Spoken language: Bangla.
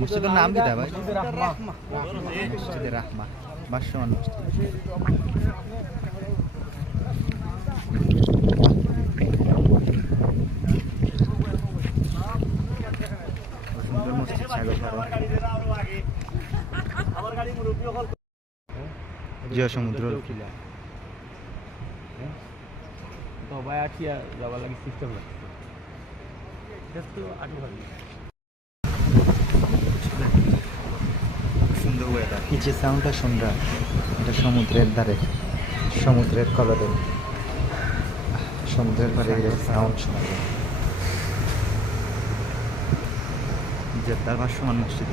মসজিদের নাম কি ভাই? মসজিদে রাহমা, ভাসমান মসজিদ। সুন্দর মসজিদ, জিয়া সমুদ্র সুন্দর ওয়েদার। এই যে সাউন্ডটা শুনরা, এটা সমুদ্রের ধারে, সমুদ্রের কলরে, সমুদ্রের পাড়ে সাউন্ড শোনা যায়। জেদ্দার ভাসমান মসজিদ।